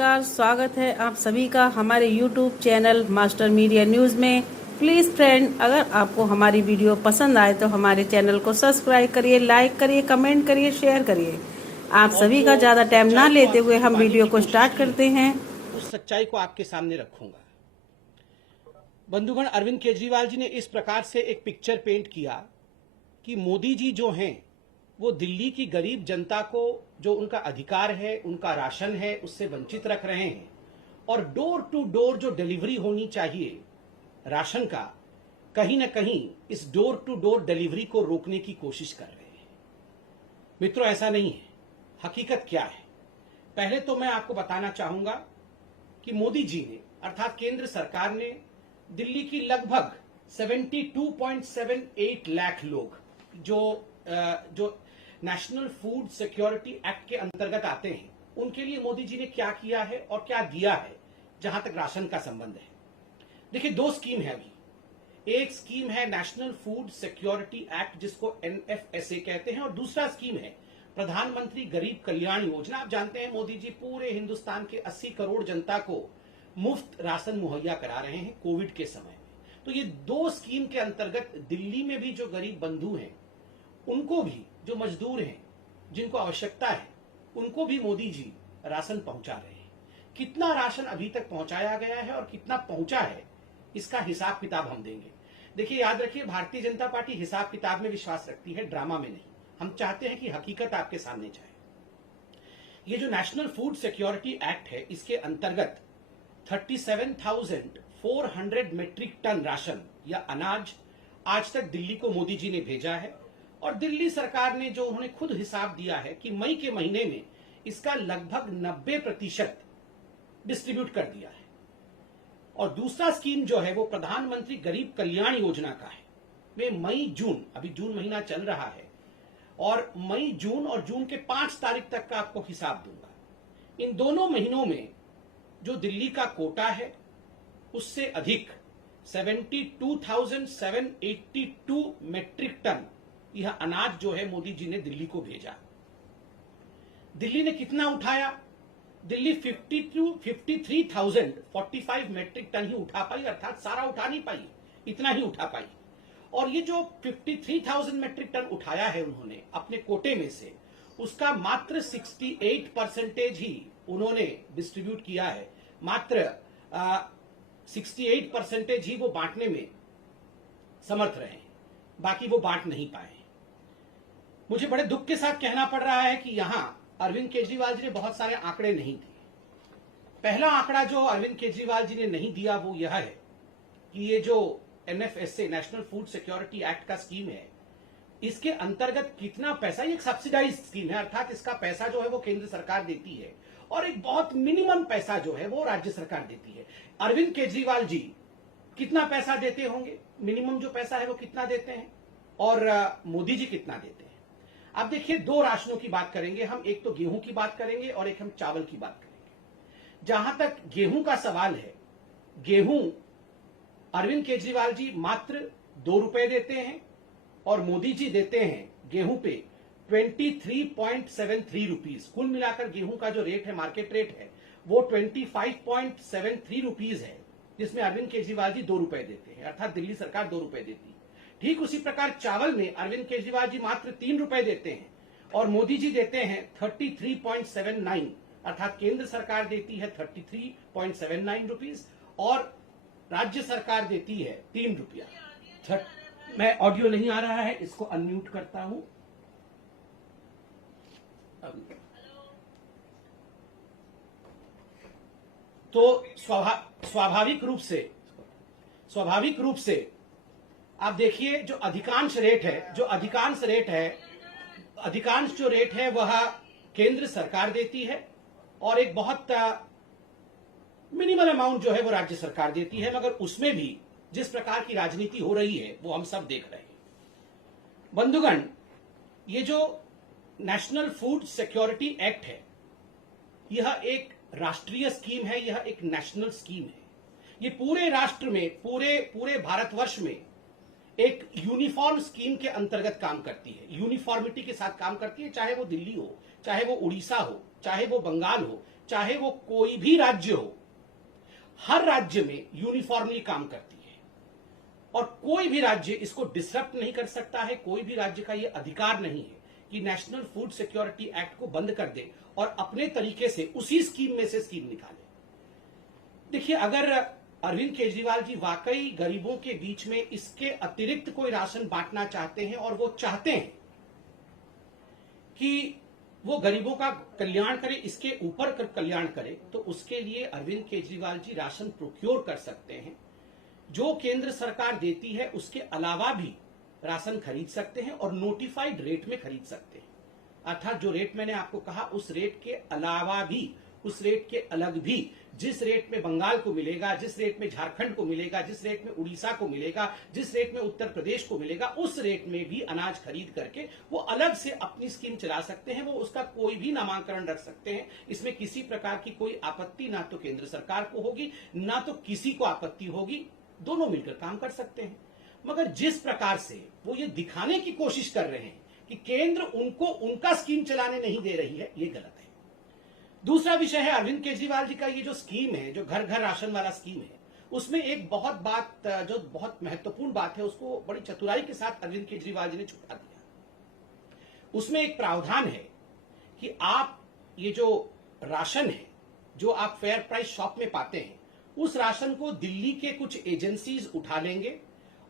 नमस्कार, स्वागत है आप सभी का हमारे YouTube channel master media news में। प्लीज़ फ्रेंड, अगर आपको हमारी वीडियो पसंद आए तो हमारे चैनल को सब्सक्राइब करिए, लाइक करिए, कमेंट करिए, शेयर करिए। आप सभी का ज़्यादा टाइम ना लेते हुए हम वीडियो को स्टार्ट करते हैं। उस सच्चाई को आपके सामने रखूंगा। बंधुगण, अरविंद केजरीवाल जी ने इस प्रकार से एक पिक्चर पेंट किया कि मोदी जी जो हैं वो दिल्ली की गरीब जनता को जो उनका अधिकार है, उनका राशन है, उससे वंचित रख रहे हैं और डोर टू डोर जो डिलीवरी होनी चाहिए राशन का, कहीं ना कहीं इस डोर टू डोर डिलीवरी को रोकने की कोशिश कर रहे हैं। मित्रों, ऐसा नहीं है। हकीकत क्या है, पहले तो मैं आपको बताना चाहूंगा कि मोदी जी ने अर्थात केंद्र सरकार ने दिल्ली की लगभग 72.78 लाख लोग जो नेशनल फूड सिक्योरिटी एक्ट के अंतर्गत आते हैं, उनके लिए मोदी जी ने क्या किया है और क्या दिया है जहां तक राशन का संबंध है। देखिए, दो स्कीम है अभी। एक स्कीम है नेशनल फूड सिक्योरिटी एक्ट, जिसको NFSA कहते हैं, और दूसरा स्कीम है प्रधानमंत्री गरीब कल्याण योजना। आप जानते हैं मोदी जी पूरे हिंदुस्तान के 80 करोड़ जनता को मुफ्त राशन मुहैया करा रहे हैं कोविड के समय में। तो ये दो स्कीम के अंतर्गत दिल्ली में भी जो गरीब बंधु हैं, उनको भी, जो मजदूर हैं, जिनको आवश्यकता है, उनको भी मोदी जी राशन पहुंचा रहे हैं। कितना राशन अभी तक पहुंचाया गया है और कितना पहुंचा है, इसका हिसाब किताब हम देंगे। देखिए, याद रखिए, भारतीय जनता पार्टी हिसाब किताब में विश्वास रखती है, ड्रामा में नहीं। हम चाहते हैं कि हकीकत आपके सामने जाए। ये जो नेशनल फूड सिक्योरिटी एक्ट है, इसके अंतर्गत 37,400 मीट्रिक टन राशन या अनाज आज तक दिल्ली को मोदी जी ने भेजा है। और दिल्ली सरकार ने जो उन्होंने खुद हिसाब दिया है कि मई के महीने में इसका लगभग 90% डिस्ट्रीब्यूट कर दिया है। और दूसरा स्कीम जो है वो प्रधानमंत्री गरीब कल्याण योजना का है। वे मई जून, अभी जून महीना चल रहा है, और मई जून और जून के 5 तारीख तक का आपको हिसाब दूंगा। इन दोनों महीनों में जो दिल्ली का कोटा है, उससे अधिक 72,782 मीट्रिक टन यह अनाज जो है मोदी जी ने दिल्ली को भेजा। दिल्ली ने कितना उठाया? दिल्ली 53,045 मीट्रिक टन ही उठा पाई, अर्थात सारा उठा नहीं पाई, इतना ही उठा पाई। और ये जो 53,000 मीट्रिक टन उठाया है उन्होंने अपने कोटे में से, उसका मात्र 68% ही उन्होंने डिस्ट्रीब्यूट किया है। मात्र 68% ही वो बांटने में समर्थ रहे हैं, बाकी वो बांट नहीं पाए। मुझे बड़े दुख के साथ कहना पड़ रहा है कि यहां अरविंद केजरीवाल जी ने बहुत सारे आंकड़े नहीं दिए। पहला आंकड़ा जो अरविंद केजरीवाल जी ने नहीं दिया वो यह है कि ये जो NFSA national food security act का स्कीम है, इसके अंतर्गत कितना पैसा, ये एक सब्सिडाइज स्कीम है, अर्थात इसका पैसा जो है वो केंद्र सरकार देती है और एक बहुत मिनिमम पैसा जो है वो राज्य सरकार देती है। अरविंद केजरीवाल जी कितना पैसा देते होंगे, मिनिमम जो पैसा है वो कितना देते हैं, और मोदी जी कितना देते हैं? अब देखिए, दो राशनों की बात करेंगे हम, एक तो गेहूं की बात करेंगे और एक हम चावल की बात करेंगे। जहां तक गेहूं का सवाल है, गेहूं अरविंद केजरीवाल जी मात्र 2 रुपए देते हैं और मोदी जी देते हैं गेहूं पे 23.73 रुपीज। कुल मिलाकर गेहूं का जो रेट है, मार्केट रेट है, वो 25.73 रुपीज है, जिसमें अरविंद केजरीवाल जी 2 रुपए देते हैं, अर्थात दिल्ली सरकार 2 रुपए देती है। ठीक उसी प्रकार चावल में अरविंद केजरीवाल जी मात्र 3 रुपए देते हैं और मोदी जी देते हैं 33.79, अर्थात केंद्र सरकार देती है 33.79 रुपीज और राज्य सरकार देती है 3 रुपया। मैं ऑडियो नहीं आ रहा है, इसको अनम्यूट करता हूं। तो स्वाभाविक रूप से आप देखिए, जो अधिकांश रेट है वह केंद्र सरकार देती है और एक बहुत मिनिमल अमाउंट जो है वो राज्य सरकार देती है। मगर उसमें भी जिस प्रकार की राजनीति हो रही है वो हम सब देख रहे हैं। बंधुगण, ये जो नेशनल फूड सिक्योरिटी एक्ट है, यह एक राष्ट्रीय स्कीम है, यह एक नेशनल स्कीम है। ये पूरे राष्ट्र में, पूरे भारतवर्ष में एक यूनिफॉर्म स्कीम के अंतर्गत काम करती है, यूनिफॉर्मिटी के साथ काम करती है। चाहे वो दिल्ली हो, चाहे वो उड़ीसा हो, चाहे वो बंगाल हो, चाहे वो कोई भी राज्य हो, हर राज्य में यूनिफॉर्मली काम करती है और कोई भी राज्य इसको डिसरप्ट नहीं कर सकता है। कोई भी राज्य का यह अधिकार नहीं है कि नेशनल फूड सिक्योरिटी एक्ट को बंद कर दे और अपने तरीके से उसी स्कीम में से स्कीम निकाले। देखिए, अगर अरविंद केजरीवाल जी वाकई गरीबों के बीच में इसके अतिरिक्त कोई राशन बांटना चाहते हैं और वो चाहते हैं कि वो गरीबों का कल्याण करे, इसके ऊपर कल्याण करे, तो उसके लिए अरविंद केजरीवाल जी राशन प्रोक्योर कर सकते हैं। जो केंद्र सरकार देती है उसके अलावा भी राशन खरीद सकते हैं और नोटिफाइड रेट में खरीद सकते हैं। अर्थात जो रेट मैंने आपको कहा उस रेट के अलावा भी, उस रेट के अलग भी, जिस रेट में बंगाल को मिलेगा, जिस रेट में झारखंड को मिलेगा, जिस रेट में उड़ीसा को मिलेगा, जिस रेट में उत्तर प्रदेश को मिलेगा, उस रेट में भी अनाज खरीद करके वो अलग से अपनी स्कीम चला सकते हैं। वो उसका कोई भी नामांकन रख सकते हैं। इसमें किसी प्रकार की कोई आपत्ति ना तो केंद्र सरकार को होगी, ना तो किसी को आपत्ति होगी। दोनों मिलकर काम कर सकते हैं। मगर जिस प्रकार से वो ये दिखाने की कोशिश कर रहे हैं कि केंद्र उनको उनका स्कीम चलाने नहीं दे रही है, ये गलत है। दूसरा विषय है अरविंद केजरीवाल जी का ये जो स्कीम है, जो घर घर राशन वाला स्कीम है, उसमें एक जो बहुत महत्वपूर्ण बात है, उसको बड़ी चतुराई के साथ अरविंद केजरीवाल जी ने छुपा दिया। उसमें एक प्रावधान है कि आप ये जो राशन है, जो आप फेयर प्राइस शॉप में पाते हैं, उस राशन को दिल्ली के कुछ एजेंसीज उठा लेंगे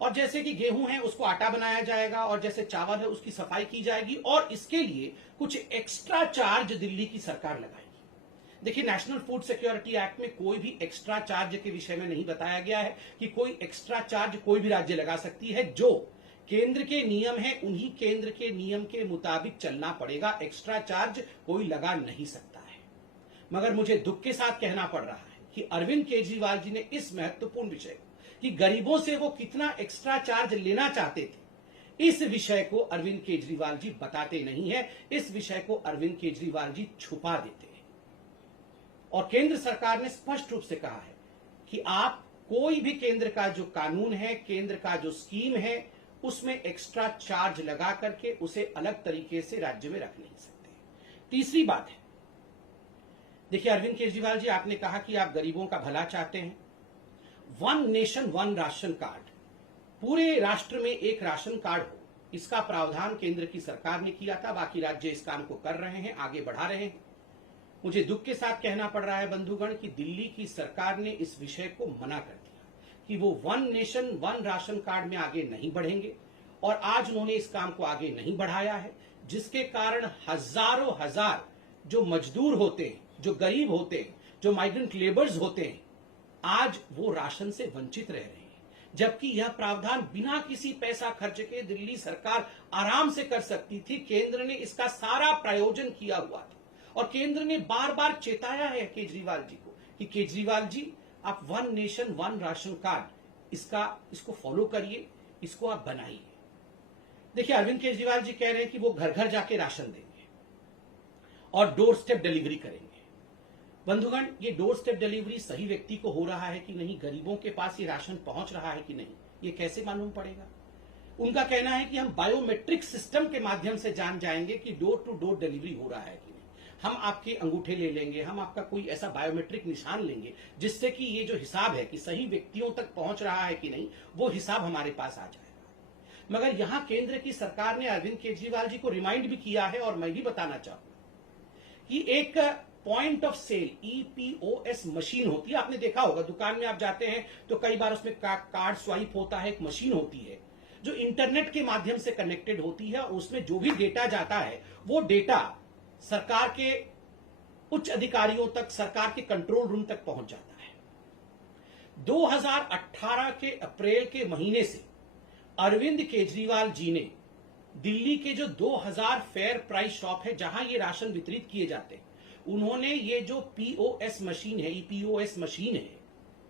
और जैसे कि गेहूं है उसको आटा बनाया जाएगा और जैसे चावल है उसकी सफाई की जाएगी और इसके लिए कुछ एक्स्ट्रा चार्ज दिल्ली की सरकार लगाएगी। देखिए, नेशनल फूड सिक्योरिटी एक्ट में कोई भी एक्स्ट्रा चार्ज के विषय में नहीं बताया गया है कि कोई एक्स्ट्रा चार्ज कोई भी राज्य लगा सकती है। जो केंद्र के नियम है उन्हीं केंद्र के नियम के मुताबिक चलना पड़ेगा। एक्स्ट्रा चार्ज कोई लगा नहीं सकता है। मगर मुझे दुख के साथ कहना पड़ रहा है कि अरविंद केजरीवाल जी ने इस महत्वपूर्ण विषय कि गरीबों से वो कितना एक्स्ट्रा चार्ज लेना चाहते थे, इस विषय को अरविंद केजरीवाल जी बताते नहीं है। इस विषय को अरविंद केजरीवाल जी छुपा देते हैं। और केंद्र सरकार ने स्पष्ट रूप से कहा है कि आप कोई भी केंद्र का जो कानून है, केंद्र का जो स्कीम है, उसमें एक्स्ट्रा चार्ज लगा करके उसे अलग तरीके से राज्य में रख नहीं सकते। तीसरी बात है, देखिए अरविंद केजरीवाल जी, आपने कहा कि आप गरीबों का भला चाहते हैं। One nation one ration card, पूरे राष्ट्र में एक राशन कार्ड हो, इसका प्रावधान केंद्र की सरकार ने किया था। बाकी राज्य इस काम को कर रहे हैं, आगे बढ़ा रहे हैं। मुझे दुख के साथ कहना पड़ रहा है बंधुगण कि दिल्ली की सरकार ने इस विषय को मना कर दिया कि वो one nation one ration card में आगे नहीं बढ़ेंगे और आज उन्होंने इस काम को आगे नहीं बढ़ाया है, जिसके कारण हजारों हजार जो मजदूर होते हैं, जो गरीब होते हैं, जो माइग्रेंट लेबर्स होते हैं, आज वो राशन से वंचित रह रहे हैं। जबकि यह प्रावधान बिना किसी पैसा खर्च के दिल्ली सरकार आराम से कर सकती थी। केंद्र ने इसका सारा प्रायोजन किया हुआ था और केंद्र ने बार बार चेताया है केजरीवाल जी को कि केजरीवाल जी, आप one nation one ration card इसको फॉलो करिए, इसको आप बनाइए। देखिए, अरविंद केजरीवाल जी कह रहे हैं कि वो घर घर जाके राशन देंगे और डोर स्टेप डिलीवरी करेंगे। बंधुगण, ये डोर स्टेप डिलीवरी सही व्यक्ति को हो रहा है कि नहीं, गरीबों के पास ये राशन पहुंच रहा है कि नहीं, ये कैसे मालूम पड़ेगा? उनका कहना है कि हम बायोमेट्रिक सिस्टम के माध्यम से जान जाएंगे कि डोर टू डोर डिलीवरी हो रहा है कि नहीं। हम आपके अंगूठे ले लेंगे, हम आपका कोई ऐसा बायोमेट्रिक निशान लेंगे जिससे कि ये जो हिसाब है कि सही व्यक्तियों तक पहुंच रहा है कि नहीं, वो हिसाब हमारे पास आ जाएगा। मगर यहां केंद्र की सरकार ने अरविंद केजरीवाल जी को रिमाइंड भी किया है और मैं भी बताना चाहूंगा कि एक point of sale EPOS machine होती है। आपने देखा होगा, दुकान में आप जाते हैं तो कई बार उसमें कार्ड स्वाइप होता है, एक मशीन होती है जो इंटरनेट के माध्यम से कनेक्टेड होती है और उसमें जो भी डेटा जाता है वो डेटा सरकार के उच्च अधिकारियों तक, सरकार के कंट्रोल रूम तक पहुंच जाता है। 2018 के अप्रैल के महीने से अरविंद केजरीवाल जी ने दिल्ली के जो 2000 फेयर प्राइस शॉप है जहां ये राशन वितरित किए जाते हैं, उन्होंने ये जो POS मशीन है, EPOS मशीन है,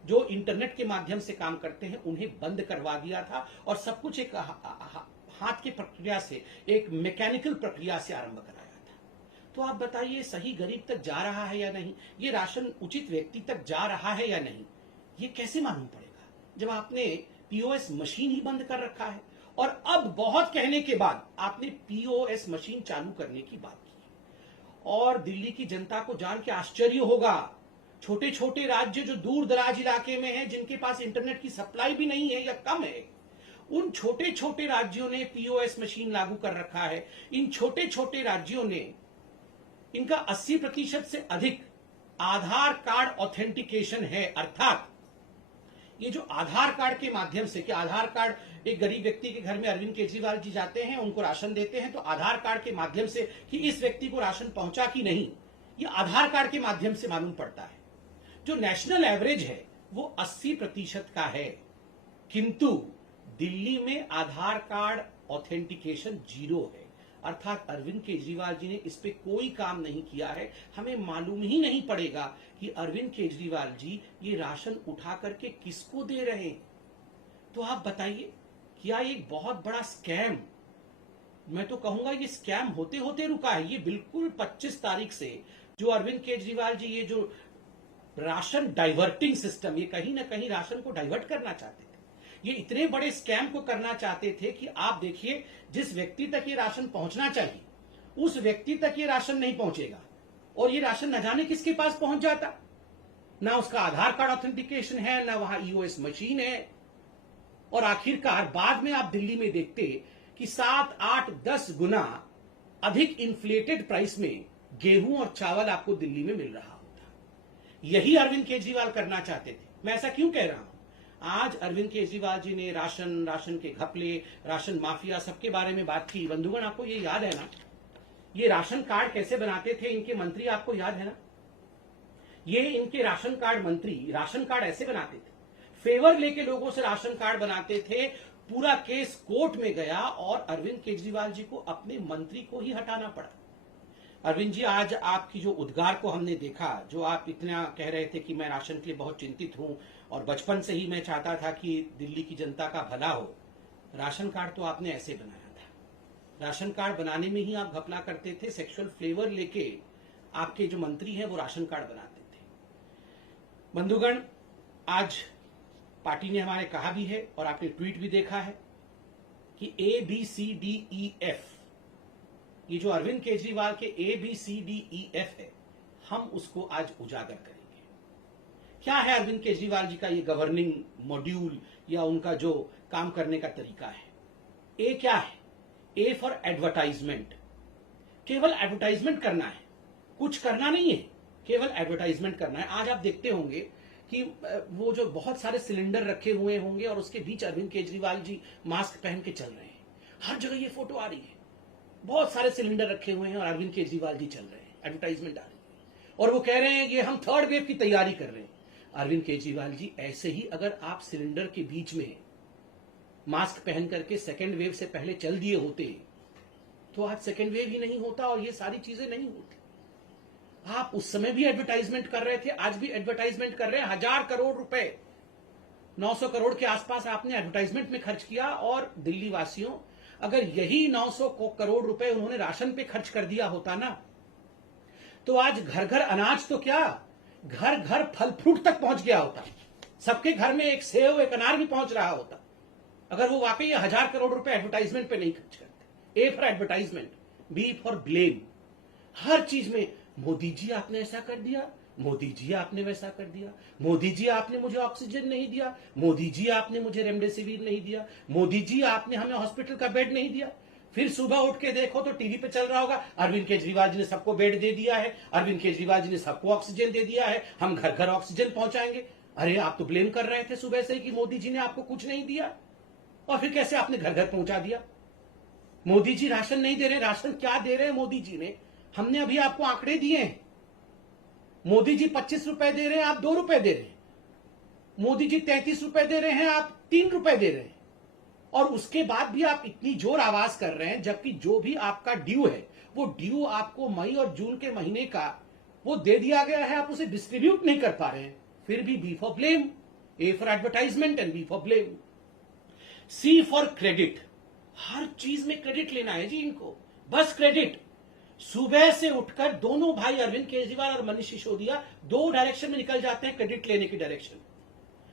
जो इंटरनेट के माध्यम से काम करते हैं, उन्हें बंद करवा दिया था और सब कुछ एक हाथ की प्रक्रिया से, एक मैकेनिकल प्रक्रिया से आरंभ कराया था। तो आप बताइए, सही गरीब तक जा रहा है या नहीं, ये राशन उचित व्यक्ति तक जा रहा है या नहीं, ये कैसे मालूम पड़ेगा जब आपने POS मशीन ही बंद कर रखा है और अब बहुत कहने के बाद आपने POS मशीन चालू करने की बात की। और दिल्ली की जनता को जान के आश्चर्य होगा, छोटे छोटे राज्य जो दूर दराज इलाके में हैं, जिनके पास इंटरनेट की सप्लाई भी नहीं है या कम है, उन छोटे छोटे राज्यों ने पीओएस मशीन लागू कर रखा है। इन छोटे छोटे राज्यों ने इनका 80% से अधिक आधार कार्ड ऑथेंटिकेशन है। अर्थात ये जो आधार कार्ड के माध्यम से, कि आधार कार्ड एक गरीब व्यक्ति के घर में अरविंद केजरीवाल जी जाते हैं, उनको राशन देते हैं, तो आधार कार्ड के माध्यम से कि इस व्यक्ति को राशन पहुंचा कि नहीं, ये आधार कार्ड के माध्यम से मालूम पड़ता है। जो नेशनल एवरेज है वो 80% का है, किंतु दिल्ली में आधार कार्ड ऑथेंटिकेशन 0 है। अर्थात अरविंद केजरीवाल जी ने इस पे कोई काम नहीं किया है। हमें मालूम ही नहीं पड़ेगा कि अरविंद केजरीवाल जी ये राशन उठा करके किसको दे रहे हैं। तो आप बताइए, क्या ये एक बहुत बड़ा स्कैम, मैं तो कहूंगा ये स्कैम होते होते रुका है। ये बिल्कुल 25 तारीख से जो अरविंद केजरीवाल जी ये जो राशन डाइवर्टिंग सिस्टम, ये कहीं ना कहीं राशन को डाइवर्ट करना चाहते थे। ये इतने बड़े स्कैम को करना चाहते थे कि आप देखिए, जिस व्यक्ति तक ये राशन पहुंचना चाहिए उस व्यक्ति तक ये राशन नहीं पहुंचेगा, और ये राशन न जाने किसके पास पहुंच जाता। ना उसका आधार कार्ड ऑथेंटिकेशन है, ना वहां ईओएस मशीन है, और आखिरकार बाद में आप दिल्ली में देखते कि 7, 8, 10 गुना अधिक इन्फ्लेटेड प्राइस में गेहूं और चावल आपको दिल्ली में मिल रहा होता। यही अरविंद केजरीवाल करना चाहते थे। मैं ऐसा क्यों कह रहा हूं? आज अरविंद केजरीवाल जी ने राशन के घपले, राशन माफिया, सबके बारे में बात की। बंधुगण, आपको ये याद है ना, ये राशन कार्ड कैसे बनाते थे इनके मंत्री, आपको याद है ना? ये इनके राशन कार्ड मंत्री राशन कार्ड ऐसे बनाते थे, फेवर लेके लोगों से राशन कार्ड बनाते थे। पूरा केस कोर्ट में गया और अरविंद केजरीवाल जी को अपने मंत्री को ही हटाना पड़ा। अरविंद जी, आज आपकी जो उद्गार को हमने देखा, जो आप इतना कह रहे थे कि मैं राशन के लिए बहुत चिंतित हूं और बचपन से ही मैं चाहता था कि दिल्ली की जनता का भला हो, राशन कार्ड तो आपने ऐसे बनाया था। राशन कार्ड बनाने में ही आप घपला करते थे, सेक्सुअल फ्लेवर लेके आपके जो मंत्री हैं वो राशन कार्ड बनाते थे। बंधुगण, आज पार्टी ने हमारे कहा भी है और आपने ट्वीट भी देखा है कि ABCDEF, ये जो अरविंद केजरीवाल के ABCDEF है, हम उसको आज उजागर करेंगे। क्या है अरविंद केजरीवाल जी का ये गवर्निंग मॉड्यूल या उनका जो काम करने का तरीका है? ए क्या है? ए फॉर एडवर्टाइजमेंट। केवल एडवर्टाइजमेंट करना है, कुछ करना नहीं है, केवल एडवर्टाइजमेंट करना है। आज आप देखते होंगे कि वो जो बहुत सारे सिलेंडर रखे हुए होंगे और उसके बीच अरविंद केजरीवाल जी मास्क पहन के चल रहे हैं। हर जगह ये फोटो आ रही है, बहुत सारे सिलेंडर रखे हुए हैं और अरविंद केजरीवाल जी चल रहे हैं, एडवर्टाइजमेंट आ रही है, और वो कह रहे हैं कि हम 3rd वेव की तैयारी कर रहे हैं। अरविंद केजरीवाल जी, ऐसे ही अगर आप सिलेंडर के बीच में मास्क पहन करके 2nd वेव से पहले चल दिए होते तो आज 2nd वेव ही नहीं होता और ये सारी चीजें नहीं होती। आप उस समय भी एडवर्टाइजमेंट कर रहे थे, आज भी एडवर्टाइजमेंट कर रहे हैं। 1000 करोड़ रुपए, 900 करोड़ के आसपास आपने एडवर्टाइजमेंट में खर्च किया। और दिल्ली वासियों, अगर यही 900 करोड़ रुपए उन्होंने राशन पे खर्च कर दिया होता ना, तो आज घर घर अनाज तो क्या, घर घर फल फ्रूट तक पहुंच गया होता। सबके घर में एक सेव, एक अनार भी पहुंच रहा होता, अगर वो वाकई 1000 करोड़ रुपए एडवर्टाइजमेंट पे नहीं खर्च करते। A for advertisement, B for blame. हर चीज में मोदी जी आपने ऐसा कर दिया, मोदी जी आपने वैसा कर दिया, मोदी जी आपने मुझे ऑक्सीजन नहीं दिया, मोदी जी आपने मुझे रेमडेसिविर नहीं दिया, मोदी जी आपने हमें हॉस्पिटल का बेड नहीं दिया। फिर सुबह उठ के देखो तो टीवी पे चल रहा होगा, अरविंद केजरीवाल जी ने सबको बेड दे दिया है, अरविंद केजरीवाल जी ने सबको ऑक्सीजन दे दिया है, हम घर घर ऑक्सीजन पहुंचाएंगे। अरे आप तो ब्लेम कर रहे थे सुबह से कि मोदी जी ने आपको कुछ नहीं दिया, और फिर कैसे आपने घर घर पहुंचा दिया? मोदी जी राशन नहीं दे रहे, राशन क्या दे रहे हैं मोदी जी ने? हमने अभी आपको आंकड़े दिए हैं। मोदी जी 25 रुपए दे रहे हैं, आप 2 रुपए दे रहे हैं। मोदी जी 33 रुपए दे रहे हैं, आप 3 रुपए दे रहे हैं। और उसके बाद भी आप इतनी जोर आवाज कर रहे हैं, जबकि जो भी आपका ड्यू है, वो ड्यू आपको मई और जून के महीने का वो दे दिया गया है, आप उसे डिस्ट्रीब्यूट नहीं कर पा रहे हैं। फिर भी B for blame, A for advertisement and B for blame. C for credit. हर चीज में क्रेडिट लेना है जी इनको, बस क्रेडिट। सुबह से उठकर दोनों भाई अरविंद केजरीवाल और मनीष सिसोदिया 2 डायरेक्शन में निकल जाते हैं, क्रेडिट लेने की डायरेक्शन।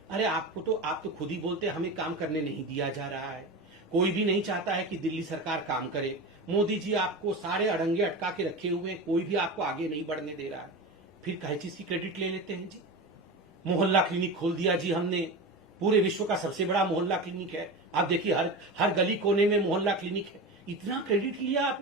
अरे आप तो खुद ही बोलते हैं हमें काम करने नहीं दिया जा रहा है, कोई भी नहीं चाहता है कि दिल्ली सरकार काम करे। मोदी जी आपको सारे अड़ंगे अटका के रखे हुए हैं, कोई भी आपको आगे नहीं बढ़ने दे रहा है, फिर कई चीज की क्रेडिट ले लेते हैं जी। मोहल्ला क्लिनिक खोल दिया जी हमने, पूरे विश्व का सबसे बड़ा मोहल्ला क्लिनिक है। आप देखिए हर गली कोने में मोहल्ला क्लिनिक है। इतना क्रेडिट लिया आप